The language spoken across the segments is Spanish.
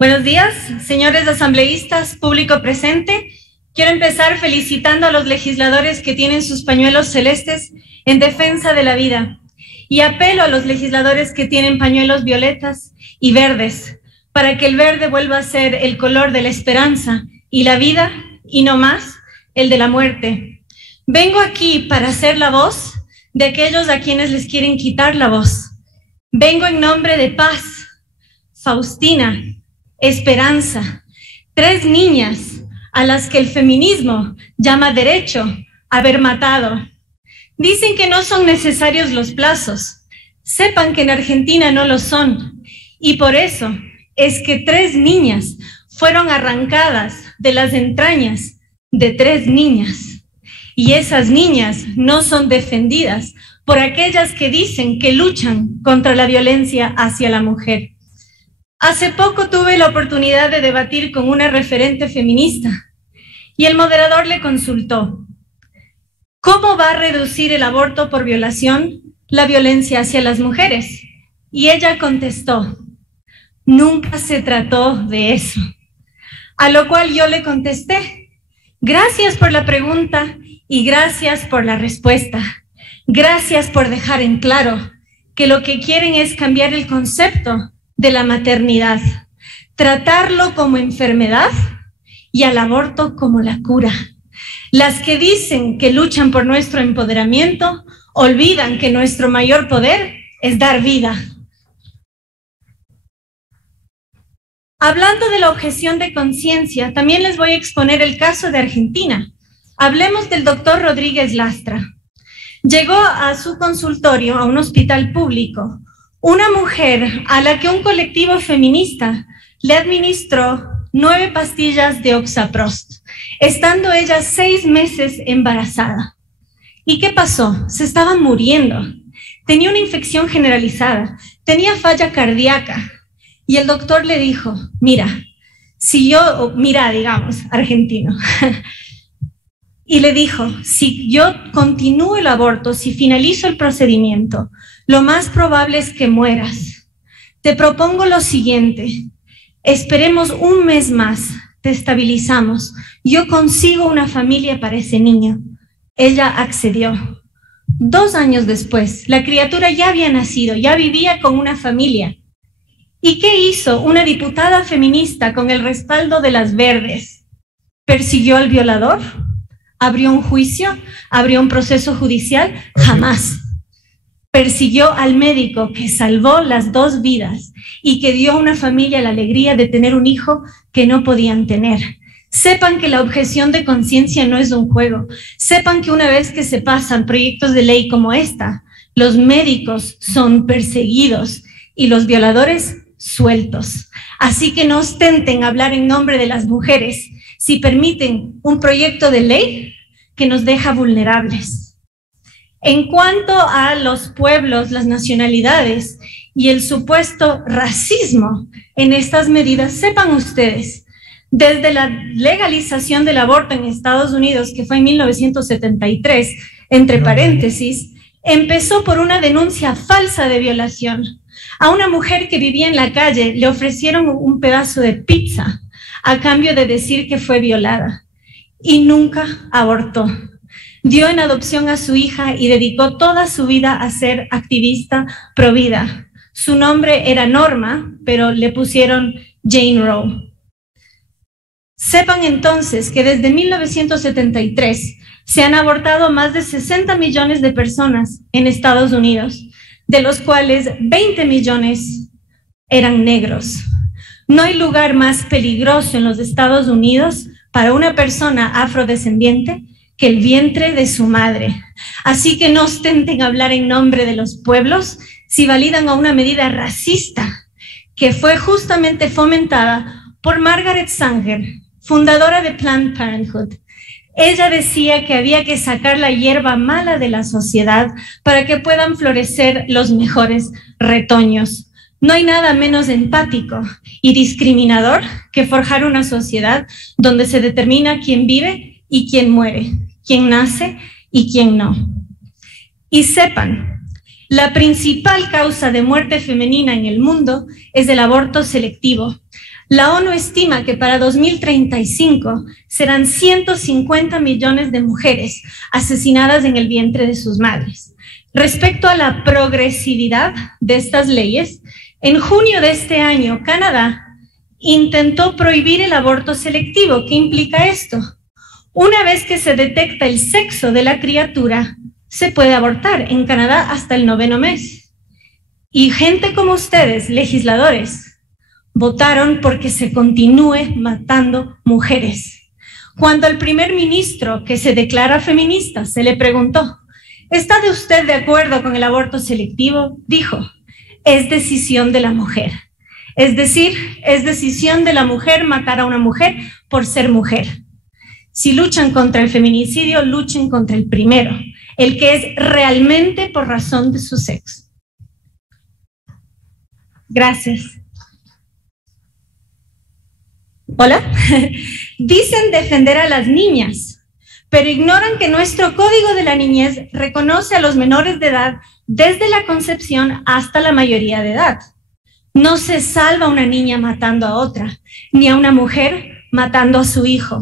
Buenos días, señores asambleístas, público presente. Quiero empezar felicitando a los legisladores que tienen sus pañuelos celestes en defensa de la vida y apelo a los legisladores que tienen pañuelos violetas y verdes para que el verde vuelva a ser el color de la esperanza y la vida y no más el de la muerte. Vengo aquí para ser la voz de aquellos a quienes les quieren quitar la voz. Vengo en nombre de Paz, Faustina, Esperanza, 3 niñas a las que el feminismo llama derecho a haber matado. Dicen que no son necesarios los plazos. Sepan que en Argentina no lo son. Y por eso es que 3 niñas fueron arrancadas de las entrañas de 3 niñas. Y esas niñas no son defendidas por aquellas que dicen que luchan contra la violencia hacia la mujer. Hace poco tuve la oportunidad de debatir con una referente feminista y el moderador le consultó: ¿cómo va a reducir el aborto por violación la violencia hacia las mujeres? Y ella contestó: nunca se trató de eso. A lo cual yo le contesté: gracias por la pregunta y gracias por la respuesta. Gracias por dejar en claro que lo que quieren es cambiar el concepto de la maternidad, tratarlo como enfermedad y al aborto como la cura. Las que dicen que luchan por nuestro empoderamiento olvidan que nuestro mayor poder es dar vida. Hablando de la objeción de conciencia, también les voy a exponer el caso de Argentina. Hablemos del doctor Rodríguez Lastra. Llegó a su consultorio, a un hospital público, una mujer a la que un colectivo feminista le administró 9 pastillas de Oxaprost, estando ella 6 meses embarazada. ¿Y qué pasó? Se estaba muriendo. Tenía una infección generalizada, tenía falla cardíaca. Y el doctor le dijo: argentino. Y le dijo: si yo continúo el aborto, si finalizo el procedimiento, lo más probable es que mueras. Te propongo lo siguiente: esperemos 1 mes más, te estabilizamos, yo consigo una familia para ese niño. Ella accedió. 2 años después, la criatura ya había nacido, ya vivía con una familia. ¿Y qué hizo una diputada feminista con el respaldo de las Verdes? ¿Persiguió al violador? ¿Abrió un juicio? ¿Abrió un proceso judicial? Jamás. Persiguió al médico que salvó las 2 vidas y que dio a una familia la alegría de tener un hijo que no podían tener. Sepan que la objeción de conciencia no es un juego. Sepan que una vez que se pasan proyectos de ley como esta, los médicos son perseguidos y los violadores sueltos. Así que no ostenten hablar en nombre de las mujeres si permiten un proyecto de ley que nos deja vulnerables. En cuanto a los pueblos, las nacionalidades y el supuesto racismo en estas medidas, sepan ustedes, desde la legalización del aborto en Estados Unidos, que fue en 1973, entre paréntesis, empezó por una denuncia falsa de violación. A una mujer que vivía en la calle le ofrecieron un pedazo de pizza a cambio de decir que fue violada y nunca abortó. Dio en adopción a su hija y dedicó toda su vida a ser activista pro vida. Su nombre era Norma, pero le pusieron Jane Roe. Sepan entonces que desde 1973 se han abortado más de 60 millones de personas en Estados Unidos, de los cuales 20 millones eran negros. No hay lugar más peligroso en los Estados Unidos para una persona afrodescendiente que el vientre de su madre. Así que no ostenten hablar en nombre de los pueblos si validan a una medida racista que fue justamente fomentada por Margaret Sanger, fundadora de Planned Parenthood. Ella decía que había que sacar la hierba mala de la sociedad para que puedan florecer los mejores retoños. No hay nada menos empático y discriminador que forjar una sociedad donde se determina quién vive y quién muere, quién nace y quién no. Y sepan, la principal causa de muerte femenina en el mundo es el aborto selectivo. La ONU estima que para 2035 serán 150 millones de mujeres asesinadas en el vientre de sus madres. Respecto a la progresividad de estas leyes, en junio de este año, Canadá intentó prohibir el aborto selectivo. ¿Qué implica esto? Una vez que se detecta el sexo de la criatura, se puede abortar en Canadá hasta el 9º mes. Y gente como ustedes, legisladores, votaron porque se continúe matando mujeres. Cuando el primer ministro, que se declara feminista, se le preguntó, ¿está usted de acuerdo con el aborto selectivo? Dijo, es decisión de la mujer. Es decir, es decisión de la mujer matar a una mujer por ser mujer. Si luchan contra el feminicidio, luchen contra el primero, el que es realmente por razón de su sexo. Gracias. Hola. Dicen defender a las niñas, pero ignoran que nuestro Código de la Niñez reconoce a los menores de edad desde la concepción hasta la mayoría de edad. No se salva a una niña matando a otra, ni a una mujer matando a su hijo.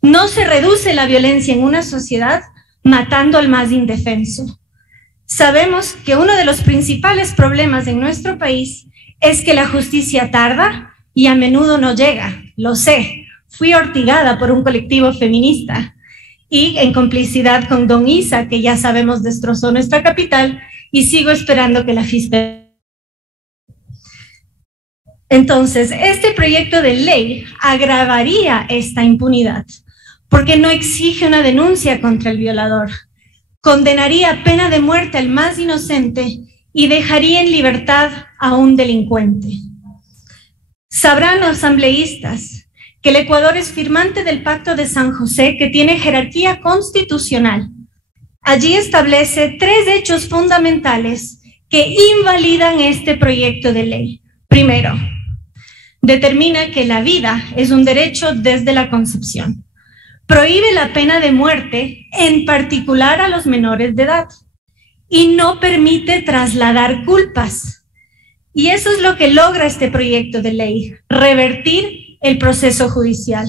No se reduce la violencia en una sociedad matando al más indefenso. Sabemos que uno de los principales problemas en nuestro país es que la justicia tarda y a menudo no llega. Lo sé, fui ortigada por un colectivo feminista y en complicidad con don Isa, que ya sabemos destrozó nuestra capital, y sigo esperando que la fiscalía. Entonces, este proyecto de ley agravaría esta impunidad, porque no exige una denuncia contra el violador, condenaría a pena de muerte al más inocente y dejaría en libertad a un delincuente. Sabrán los asambleístas que el Ecuador es firmante del Pacto de San José, que tiene jerarquía constitucional. Allí establece 3 hechos fundamentales que invalidan este proyecto de ley. Primero, determina que la vida es un derecho desde la concepción. Prohíbe la pena de muerte, en particular a los menores de edad, y no permite trasladar culpas. Y eso es lo que logra este proyecto de ley, revertir el proceso judicial.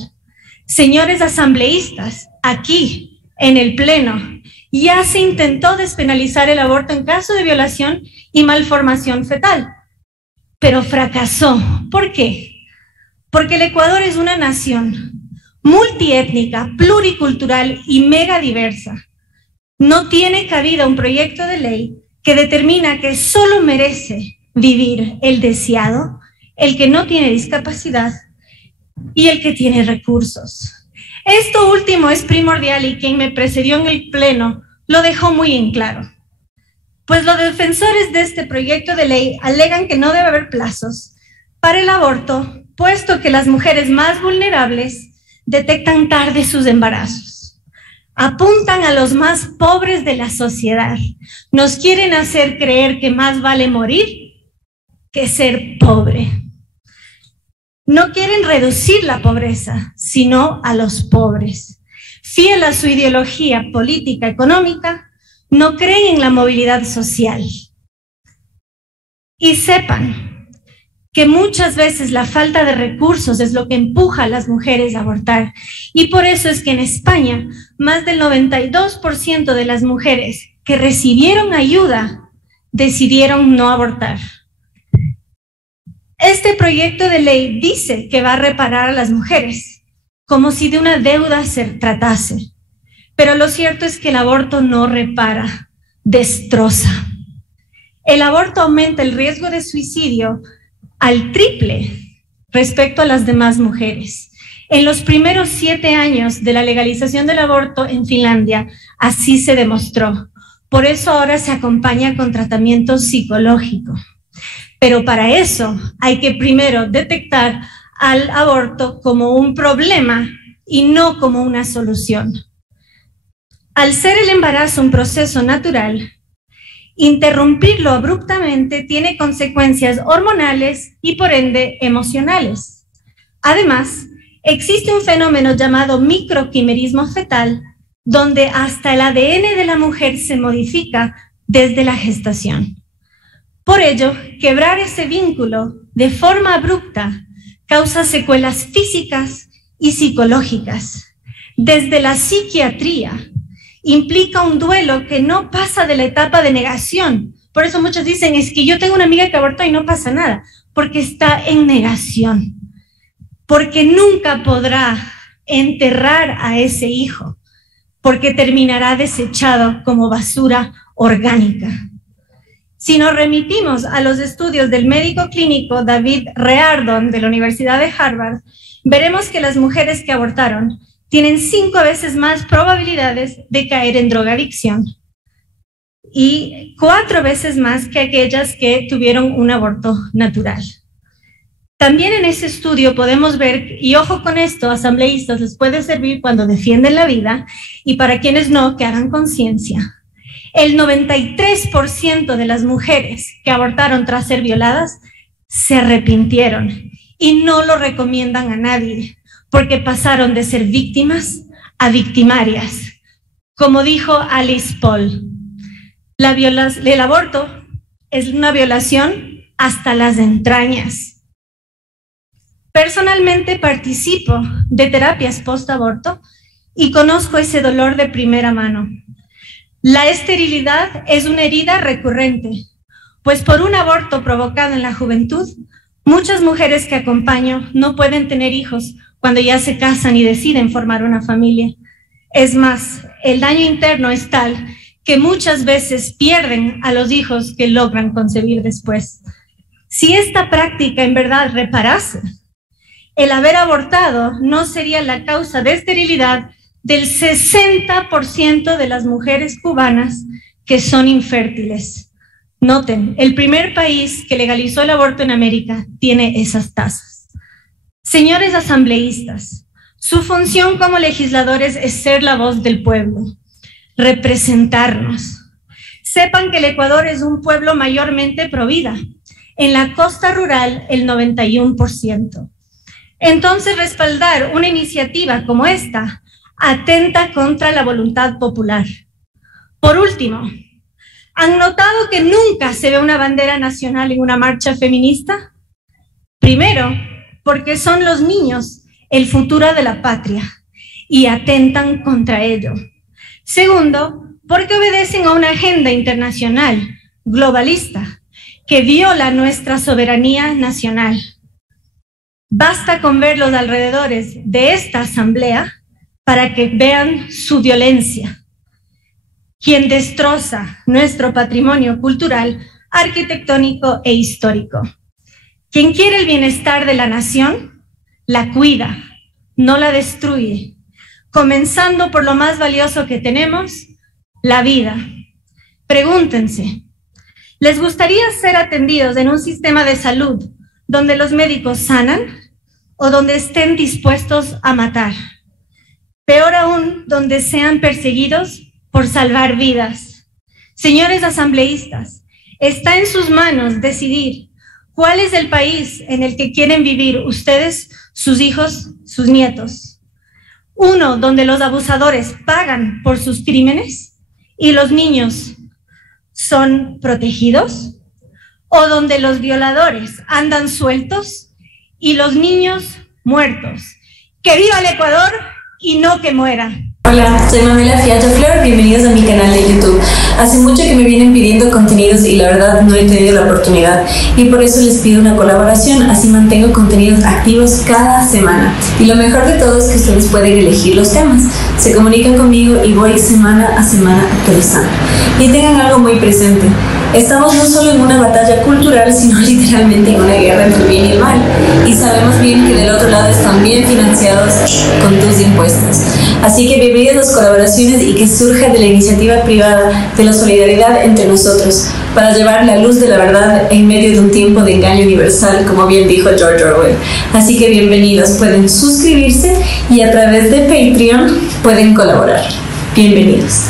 Señores asambleístas, aquí, en el Pleno, ya se intentó despenalizar el aborto en caso de violación y malformación fetal, pero fracasó. ¿Por qué? Porque el Ecuador es una nación multiétnica, pluricultural y mega diversa. No tiene cabida un proyecto de ley que determina que solo merece vivir el deseado, el que no tiene discapacidad y el que tiene recursos. Esto último es primordial y quien me precedió en el Pleno lo dejó muy en claro. Pues los defensores de este proyecto de ley alegan que no debe haber plazos para el aborto, puesto que las mujeres más vulnerables detectan tarde sus embarazos. Apuntan a los más pobres de la sociedad. Nos quieren hacer creer que más vale morir que ser pobre. No quieren reducir la pobreza, sino a los pobres. Fiel a su ideología política económica, no creen en la movilidad social. Y sepan que muchas veces la falta de recursos es lo que empuja a las mujeres a abortar. Y por eso es que en España, más del 92% de las mujeres que recibieron ayuda decidieron no abortar. Este proyecto de ley dice que va a reparar a las mujeres, como si de una deuda se tratase. Pero lo cierto es que el aborto no repara, destroza. El aborto aumenta el riesgo de suicidio al triple respecto a las demás mujeres. En los primeros 7 años de la legalización del aborto en Finlandia, así se demostró. Por eso ahora se acompaña con tratamiento psicológico. Pero para eso hay que primero detectar al aborto como un problema y no como una solución. Al ser el embarazo un proceso natural, interrumpirlo abruptamente tiene consecuencias hormonales y por ende emocionales. Además, existe un fenómeno llamado microquimerismo fetal, donde hasta el ADN de la mujer se modifica desde la gestación. Por ello, quebrar ese vínculo de forma abrupta causa secuelas físicas y psicológicas. Desde la psiquiatría, implica un duelo que no pasa de la etapa de negación. Por eso muchos dicen, es que yo tengo una amiga que abortó y no pasa nada, porque está en negación, porque nunca podrá enterrar a ese hijo, porque terminará desechado como basura orgánica. Si nos remitimos a los estudios del médico clínico David Reardon de la Universidad de Harvard, veremos que las mujeres que abortaron tienen 5 veces más probabilidades de caer en drogadicción y 4 veces más que aquellas que tuvieron un aborto natural. También en ese estudio podemos ver, y ojo con esto, asambleístas, les puede servir cuando defienden la vida, y para quienes no, que hagan conciencia. El 93% de las mujeres que abortaron tras ser violadas se arrepintieron y no lo recomiendan a nadie, porque pasaron de ser víctimas a victimarias. Como dijo Alice Paul, el aborto es una violación hasta las entrañas. Personalmente participo de terapias post-aborto y conozco ese dolor de primera mano. La esterilidad es una herida recurrente, pues por un aborto provocado en la juventud, muchas mujeres que acompaño no pueden tener hijos cuando ya se casan y deciden formar una familia. Es más, el daño interno es tal que muchas veces pierden a los hijos que logran concebir después. Si esta práctica en verdad reparase, el haber abortado no sería la causa de esterilidad del 60% de las mujeres cubanas que son infértiles. Noten, el primer país que legalizó el aborto en América tiene esas tasas. Señores asambleístas, su función como legisladores es ser la voz del pueblo, representarnos. Sepan que el Ecuador es un pueblo mayormente pro vida. En la costa rural, el 91%. Entonces, respaldar una iniciativa como esta atenta contra la voluntad popular. Por último, ¿han notado que nunca se ve una bandera nacional en una marcha feminista? Primero, porque son los niños el futuro de la patria y atentan contra ello. Segundo, porque obedecen a una agenda internacional globalista que viola nuestra soberanía nacional. Basta con ver los alrededores de esta asamblea para que vean su violencia. Quien destroza nuestro patrimonio cultural, arquitectónico e histórico. Quien quiere el bienestar de la nación, la cuida, no la destruye, comenzando por lo más valioso que tenemos, la vida. Pregúntense, ¿les gustaría ser atendidos en un sistema de salud donde los médicos sanan o donde estén dispuestos a matar? Peor aún, donde sean perseguidos por salvar vidas. Señores asambleístas, está en sus manos decidir cuál es el país en el que quieren vivir ustedes, sus hijos, sus nietos. Uno donde los abusadores pagan por sus crímenes y los niños son protegidos, o donde los violadores andan sueltos y los niños muertos. ¡Que viva el Ecuador y no que muera! Hola, soy Mamela Fiallo Flor, bienvenidos a mi canal de YouTube. Hace mucho que me vienen pidiendo contenidos y la verdad no he tenido la oportunidad y por eso les pido una colaboración, así mantengo contenidos activos cada semana. Y lo mejor de todo es que ustedes pueden elegir los temas, se comunican conmigo y voy semana a semana actualizando. Y tengan algo muy presente, estamos no solo en una batalla cultural, sino literalmente en una guerra entre el bien y el mal. Y sabemos bien que del otro lado están bien financiados con tus impuestos. Así que bienvenidos a las colaboraciones y que surja de la iniciativa privada, de la solidaridad entre nosotros, para llevar la luz de la verdad en medio de un tiempo de engaño universal, como bien dijo George Orwell. Así que bienvenidos, pueden suscribirse y a través de Patreon pueden colaborar. Bienvenidos.